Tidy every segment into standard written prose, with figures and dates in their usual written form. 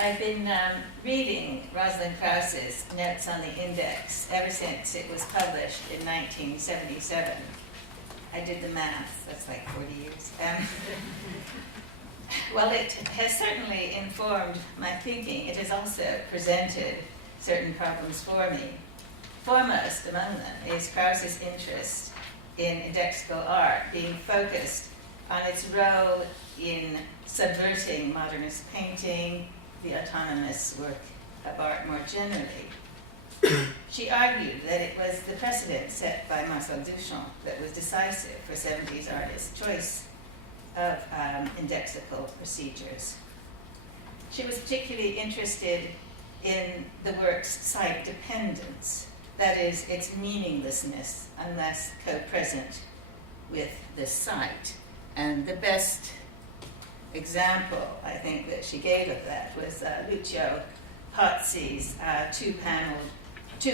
I've been reading Rosalind Krauss's Notes on the Index ever since it was published in 1977. I did the math, that's like 40 years. While it has certainly informed my thinking, it has also presented certain problems for me. Foremost among them is Krauss's interest in indexical art being focused on its role in subverting modernist painting, the autonomous work of art more generally. She argued that it was the precedent set by Marcel Duchamp that was decisive for 70s artists' choice of indexical procedures. She was particularly interested in the work's site dependence, that is, its meaninglessness unless co-present with the site. And the best example, I think, that she gave of that was Lucio Pazzi's two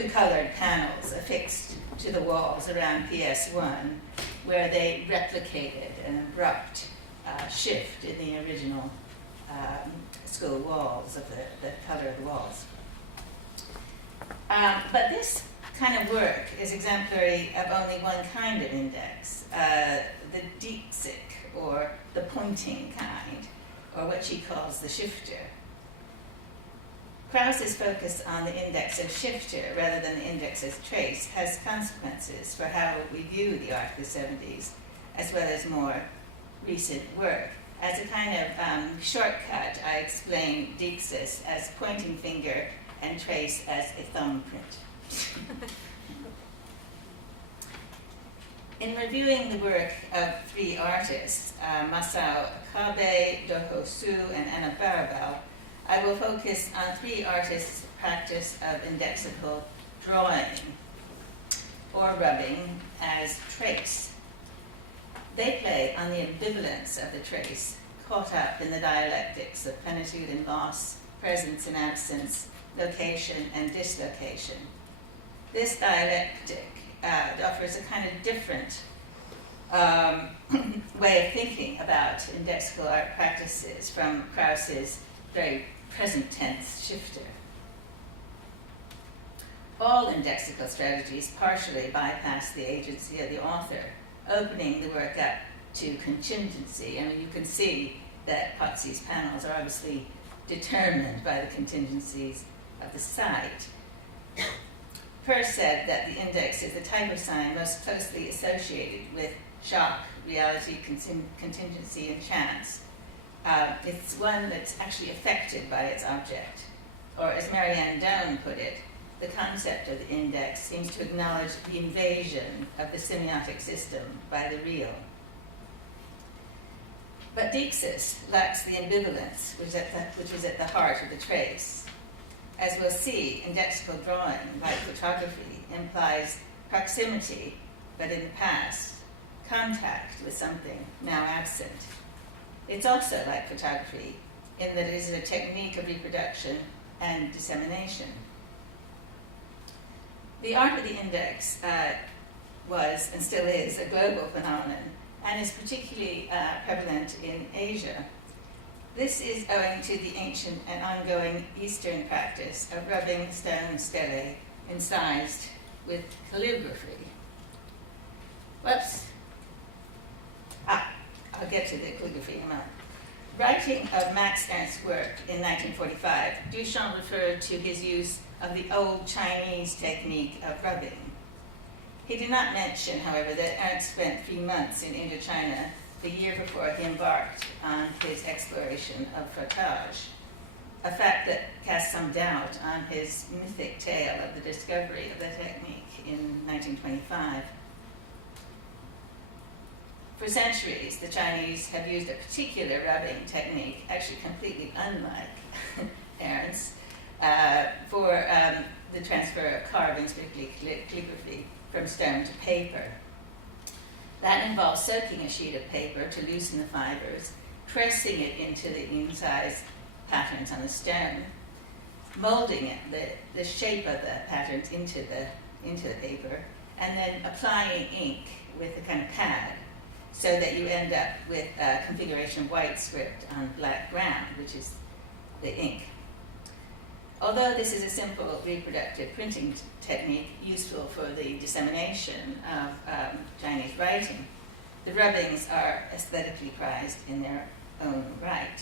colored panels affixed to the walls around PS1, where they replicated an abrupt shift in the original school walls, of the color of the walls. But this kind of work is exemplary of only one kind of index, the deepsic, or the pointing kind, or what she calls the shifter. Krauss's focus on the index of shifter rather than the index as trace has consequences for how we view the art of the 70s, as well as more recent work. As a kind of shortcut, I explain deixis as pointing finger and trace as a thumbprint. In reviewing the work of three artists, Masao Akabe, Doho Su, and Anna Barabal, I will focus on three artists' practice of indexical drawing, or rubbing, as trace. They play on the ambivalence of the trace, caught up in the dialectics of plenitude and loss, presence and absence, location and dislocation. This dialectic offers a kind of different way of thinking about indexical art practices from Krauss's very present tense shifter. All indexical strategies partially bypass the agency of the author, opening the work up to contingency. I mean, you can see that Pazzi's panels are obviously determined by the contingencies of the site. Peirce said that the index is the type of sign most closely associated with shock, reality, contingency, and chance. It's one that's actually affected by its object. Or as Marianne Doan put it, the concept of the index seems to acknowledge the invasion of the semiotic system by the real. But deixis lacks the ambivalence, which is at the heart of the trace. As we'll see, indexical drawing, like photography, implies proximity, but in the past, contact with something now absent. It's also like photography, in that it is a technique of reproduction and dissemination. The art of the index was, and still is, a global phenomenon, and is particularly prevalent in Asia. This is owing to the ancient and ongoing Eastern practice of rubbing stone stelae incised with calligraphy. Whoops. I'll get to the calligraphy in a moment. Writing of Max Ernst's work in 1945, Duchamp referred to his use of the old Chinese technique of rubbing. He did not mention, however, that Ernst spent 3 months in Indochina the year before he embarked on his exploration of frottage, a fact that casts some doubt on his mythic tale of the discovery of the technique in 1925. For centuries, the Chinese have used a particular rubbing technique, actually completely unlike Ernst's, for the transfer of carvings, particularly calligraphy, from stone to paper. That involves soaking a sheet of paper to loosen the fibers, pressing it into the incised patterns on the stone, molding it, the shape of the patterns into the paper, and then applying ink with a kind of pad, so that you end up with a configuration of white script on black ground, which is the ink. Although this is a simple reproductive printing technique useful for the dissemination of Chinese writing, the rubbings are aesthetically prized in their own right.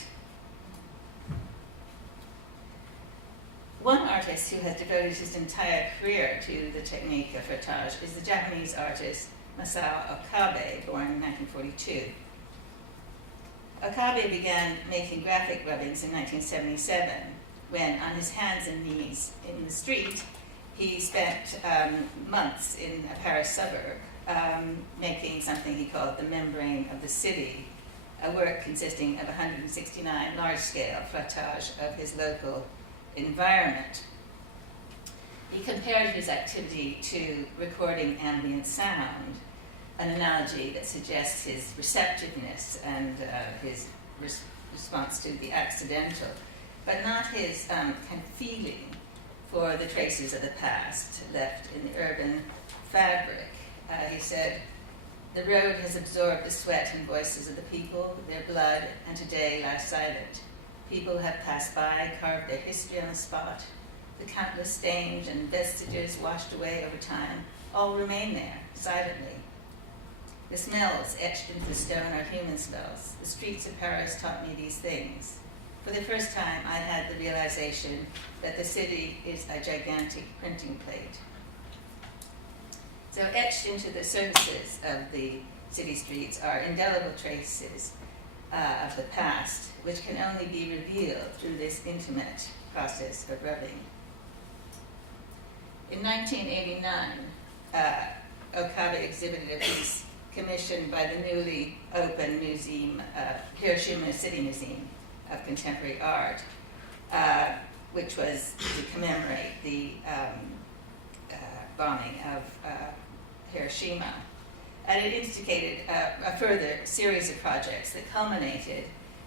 One artist who has devoted his entire career to the technique of frottage is the Japanese artist Masao Okabe, born in 1942. Okabe began making graphic rubbings in 1977, when on his hands and knees in the street, he spent months in a Paris suburb making something he called the membrane of the city, a work consisting of 169 large-scale frottage of his local environment. He compared his activity to recording ambient sound, an analogy that suggests his receptiveness and his response to the accidental, but not his kind of feeling for the traces of the past left in the urban fabric. He said, "The road has absorbed the sweat and voices of the people, their blood, and today lies silent. People have passed by, carved their history on the spot. The countless stains and vestiges washed away over time all remain there, silently. The smells etched into the stone are human smells. The streets of Paris taught me these things. For the first time, I had the realization that the city is a gigantic printing plate." So etched into the surfaces of the city streets are indelible traces of the past, which can only be revealed through this intimate process of rubbing. In 1989, Okabe exhibited a piece commissioned by the newly opened museum, Hiroshima City Museum of Contemporary Art, which was to commemorate the bombing of Hiroshima. And it instigated a further series of projects that culminated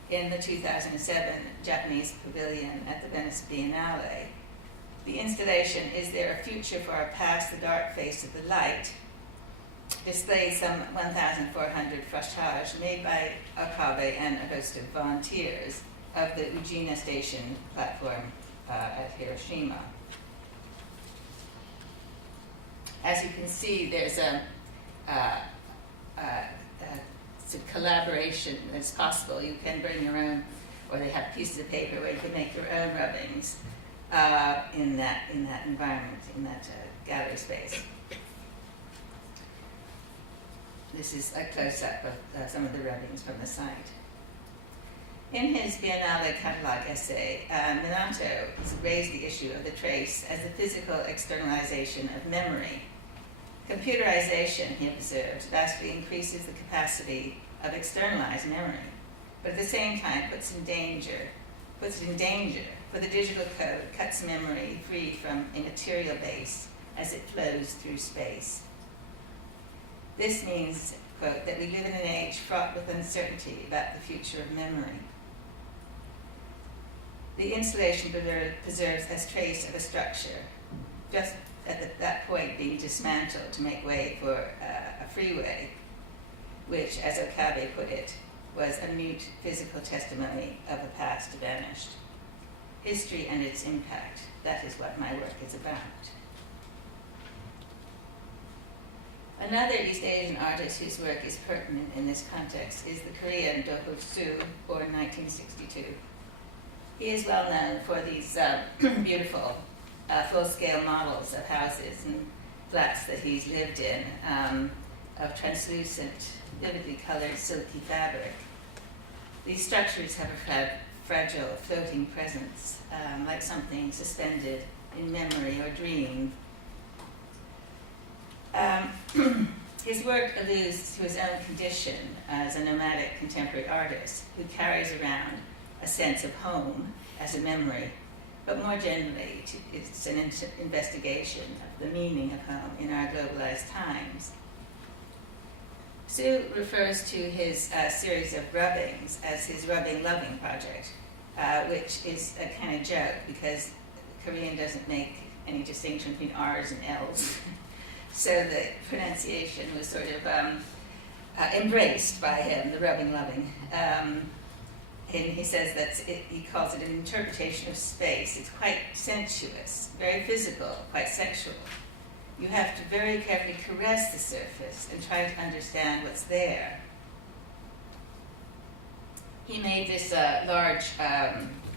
in the 2007 Japanese Pavilion at the Venice Biennale. The installation, "Is There a Future for Our Past? The Dark Face of the Light?" displays some 1,400 frottage made by Okabe and a host of volunteers of the Ujina Station platform at Hiroshima. As you can see, there's a collaboration that's possible. You can bring your own, or they have pieces of paper where you can make your own rubbings in that environment, in that gallery space. This is a close-up of some of the rubbings from the site. In his Biennale catalog essay, Minato raised the issue of the trace as the physical externalization of memory. Computerization, he observed, vastly increases the capacity of externalized memory, but at the same time puts it in danger, for the digital code cuts memory free from a material base as it flows through space. This means, quote, that we live in an age fraught with uncertainty about the future of memory. The installation preserves a trace of a structure, just at that point being dismantled to make way for a freeway, which, as Okabe put it, was a mute physical testimony of a past vanished. History and its impact, that is what my work is about. Another East Asian artist whose work is pertinent in this context is the Korean Do-ho Soo, born 1962. He is well known for these beautiful full-scale models of houses and flats that he's lived in, of translucent, vividly colored silky fabric. These structures have a fragile, floating presence, like something suspended in memory or dream. His work alludes to his own condition as a nomadic contemporary artist who carries around a sense of home as a memory, but more generally, it's an investigation of the meaning of home in our globalized times. Sue refers to his series of rubbings as his rubbing loving project, which is a kind of joke because Korean doesn't make any distinction between R's and L's. So the pronunciation was sort of embraced by him, the rubbing loving. and he says he calls it an interpretation of space. It's quite sensuous, very physical, quite sexual. You have to very carefully caress the surface and try to understand what's there. He made this large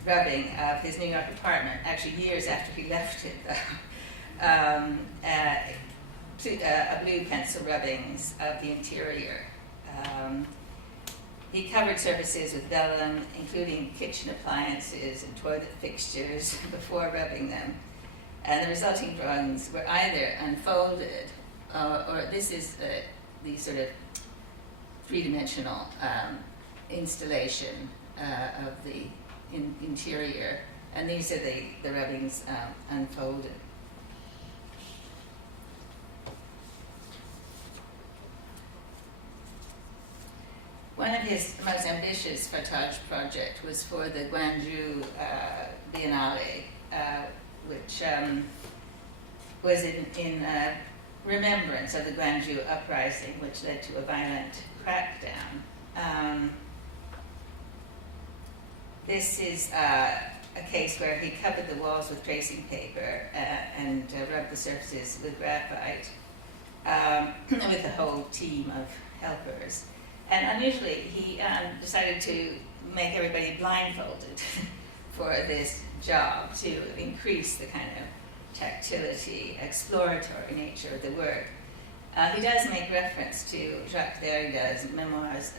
rubbing of his New York apartment, actually years after he left it, though. Blue pencil rubbings of the interior. He covered surfaces with vellum, including kitchen appliances and toilet fixtures, before rubbing them. And the resulting drawings were either unfolded, or this is the sort of three-dimensional installation of the interior, and these are the rubbings unfolded. One of his most ambitious photoge project was for the Gwangju Biennale, which was in remembrance of the Gwangju uprising, which led to a violent crackdown. This is a case where he covered the walls with tracing paper and rubbed the surfaces with graphite with a whole team of helpers. And unusually, he decided to make everybody blindfolded for this job to increase the kind of tactility, exploratory nature of the work. He does make reference to Jacques Derrida's memoirs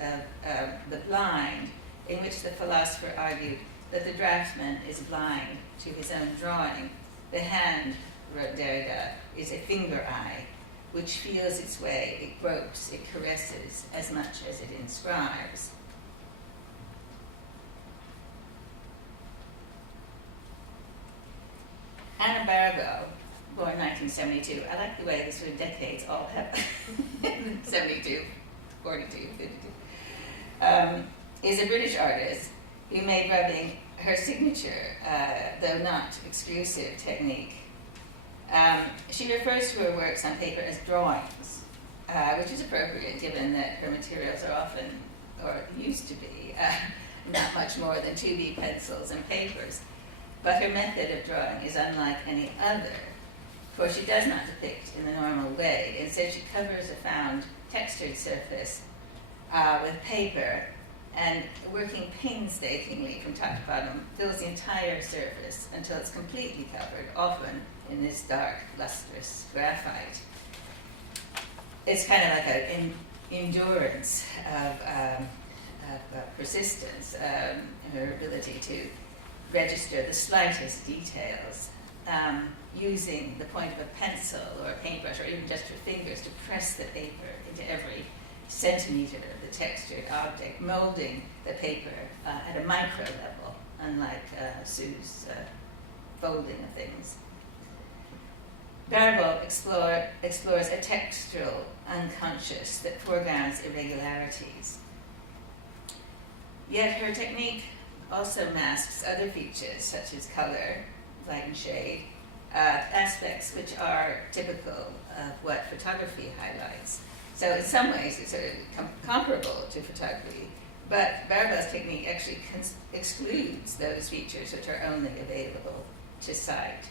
of the blind, in which the philosopher argued that the draftsman is blind to his own drawing. The hand, wrote Derrida, is a finger eye, which feels its way, it gropes, it caresses, as much as it inscribes. Anna Barago, born 1972, I like the way the sort of decades all happen, 72, 42, 52, is a British artist who made rubbing her signature, though not exclusive, technique. She refers to her works on paper as drawings, which is appropriate given that her materials are often, or used to be, not much more than 2B pencils and papers. But her method of drawing is unlike any other, for she does not depict in the normal way. Instead, she covers a found textured surface with paper, and working painstakingly from top to bottom, fills the entire surface until it's completely covered, often in this dark, lustrous graphite. It's kind of like an endurance of persistence, her ability to register the slightest details, using the point of a pencil or a paintbrush or even just her fingers to press the paper into every centimeter of the textured object, molding the paper at a micro level, unlike Sue's folding of things. Barago explores a textural unconscious that foregrounds irregularities. Yet her technique also masks other features such as color, light and shade, aspects which are typical of what photography highlights. So in some ways it's sort of comparable to photography, but Barago's technique actually excludes those features which are only available to sight.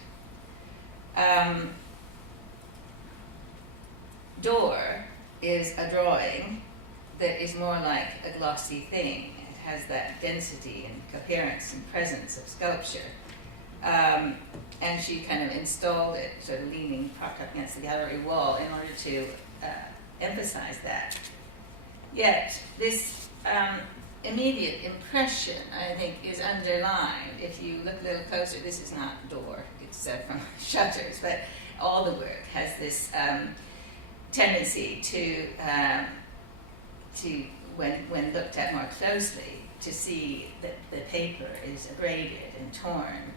Door is a drawing that is more like a glossy thing. It has that density and coherence and presence of sculpture. And she kind of installed it, sort of leaning, propped up against the gallery wall in order to emphasize that. Yet, this immediate impression, I think, is underlined. If you look a little closer, this is not door, it's from Shutters, but all the work has this tendency to when looked at more closely, to see that the paper is abraded and torn,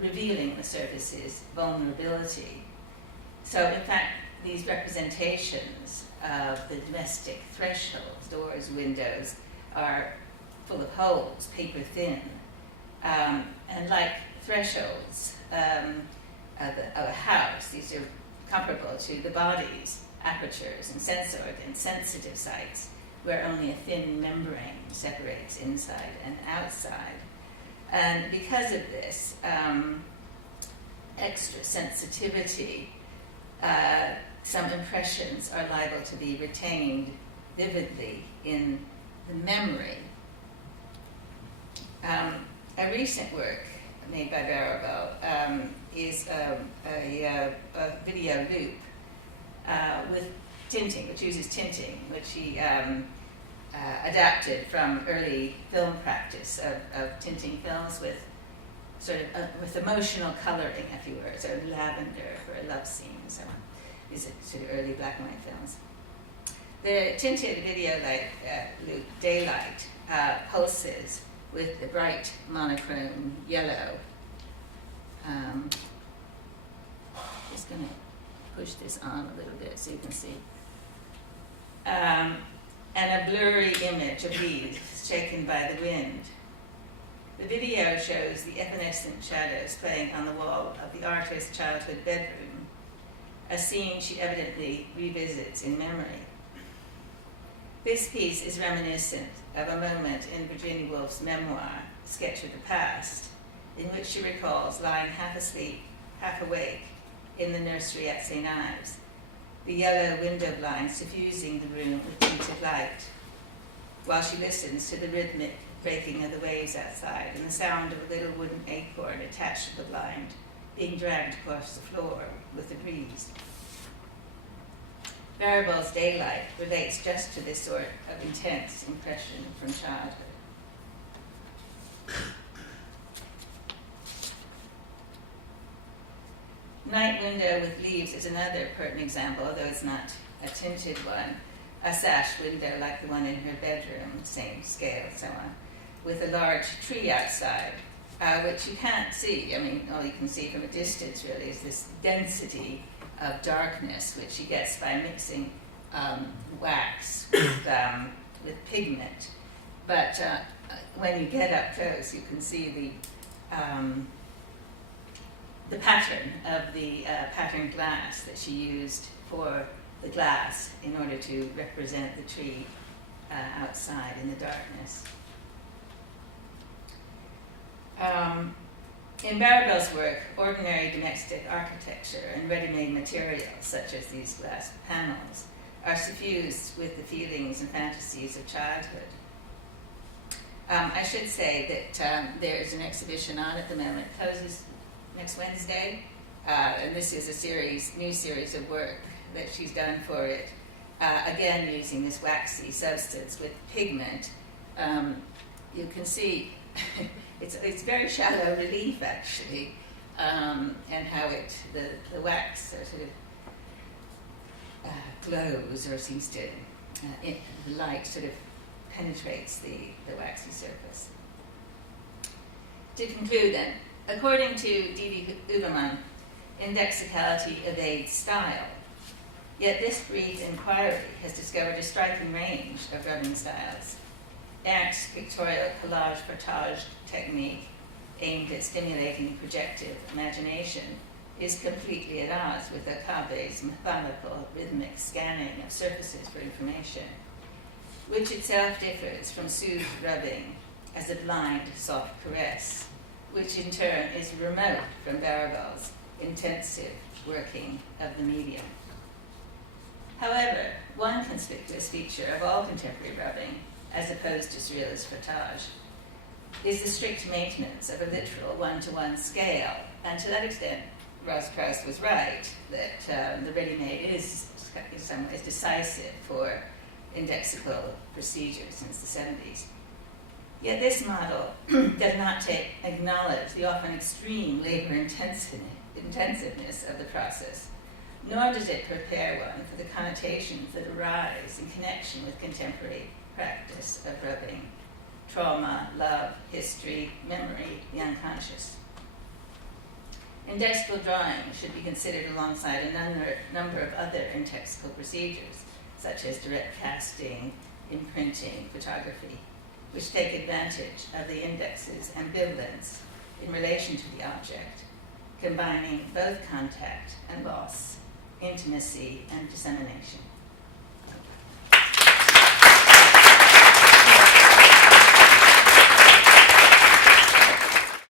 revealing the surface's vulnerability. So, in fact, these representations of the domestic thresholds, doors, windows, are full of holes, paper thin, and like thresholds of a house, these are comparable to the body's apertures and sense organs, sensitive sites, where only a thin membrane separates inside and outside. And because of this extra sensitivity, some impressions are liable to be retained vividly in the memory. A recent work made by Baribeau is a video loop with tinting, which uses tinting, which he adapted from early film practice of tinting films with sort of with emotional coloring, if you were, sort of lavender for a love scene and so on. These are sort of early black and white films. The tinted video loop, Daylight, pulses with the bright monochrome yellow. Just going to push this on a little bit so you can see. And a blurry image of leaves shaken by the wind. The video shows the evanescent shadows playing on the wall of the artist's childhood bedroom, a scene she evidently revisits in memory. This piece is reminiscent of a moment in Virginia Woolf's memoir, Sketch of the Past, in which she recalls lying half asleep, half awake, in the nursery at St. Ives, the yellow window blinds suffusing the room with tinted light, while she listens to the rhythmic breaking of the waves outside and the sound of a little wooden acorn attached to the blind being dragged across the floor with the breeze. Baribeau's Daylight relates just to this sort of intense impression from childhood. Night Window with Leaves is another pertinent example, although it's not a tinted one. A sash window like the one in her bedroom, same scale, so on, with a large tree outside, which you can't see. I mean, all you can see from a distance really is this density of darkness, which she gets by mixing wax with pigment. But when you get up close, you can see the pattern of the patterned glass that she used for the glass in order to represent the tree outside in the darkness. In Baribeau's work, ordinary domestic architecture and ready-made materials, such as these glass panels, are suffused with the feelings and fantasies of childhood. I should say that there is an exhibition on at the moment. It closes next Wednesday, and this is a new series of work that she's done for it, again using this waxy substance with pigment. You can see it's very shallow relief actually, and how the wax sort of glows or seems to the light sort of penetrates the waxy surface. To conclude then, according to D.V. Uberman, indexicality evades style. Yet this brief inquiry has discovered a striking range of rubbing styles. Ernst's pictorial collage-portage technique, aimed at stimulating projective imagination, is completely at odds with Okabe's methodical, rhythmic scanning of surfaces for information, which itself differs from soothed rubbing as a blind, soft caress, which in turn is remote from Baribeau's intensive working of the medium. However, one conspicuous feature of all contemporary rubbing, as opposed to surrealist frottage, is the strict maintenance of a literal one-to-one scale. And to that extent, Ross-Krauss was right that the ready-made is in some ways decisive for indexical procedures since the 70s. Yet this model does not acknowledge the often extreme labor intensiveness of the process, nor does it prepare one for the connotations that arise in connection with contemporary practice of rubbing: trauma, love, history, memory, the unconscious. Indexical drawing should be considered alongside a number of other indexical procedures, such as direct casting, imprinting, photography, which take advantage of the index's ambivalence in relation to the object, combining both contact and loss, intimacy and dissemination.